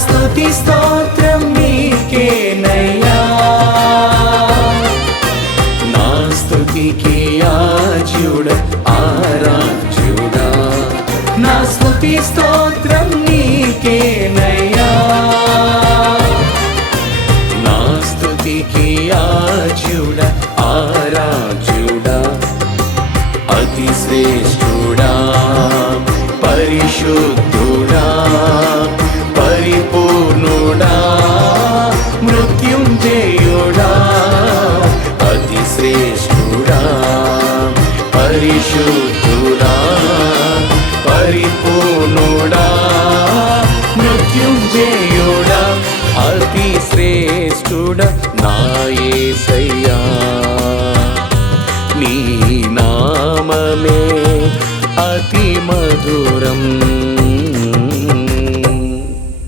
స్తుతి స్తోత్రం నీకేనయ్యా నా స్తుతికి ఆజ్యుడ ఆరాధ్యుడా నా స్తుతి స్తోత్రం నీకేనయ్యా నా స్తుతికి ఆజ్యుడ ఆరాధ్యుడా అతి శ్రేష్ఠుడా పరిశుద్ధుడా పరిపూర్ణుడా మృత్యుంజయుడా అతి శ్రేష్ఠుడా పరిశుద్ధుడా పరిపూర్ణుడా మృత్యుంజయుడా అతి శ్రేష్ఠుడా నా యేసయ్యా నీ నామమే అతి మధురం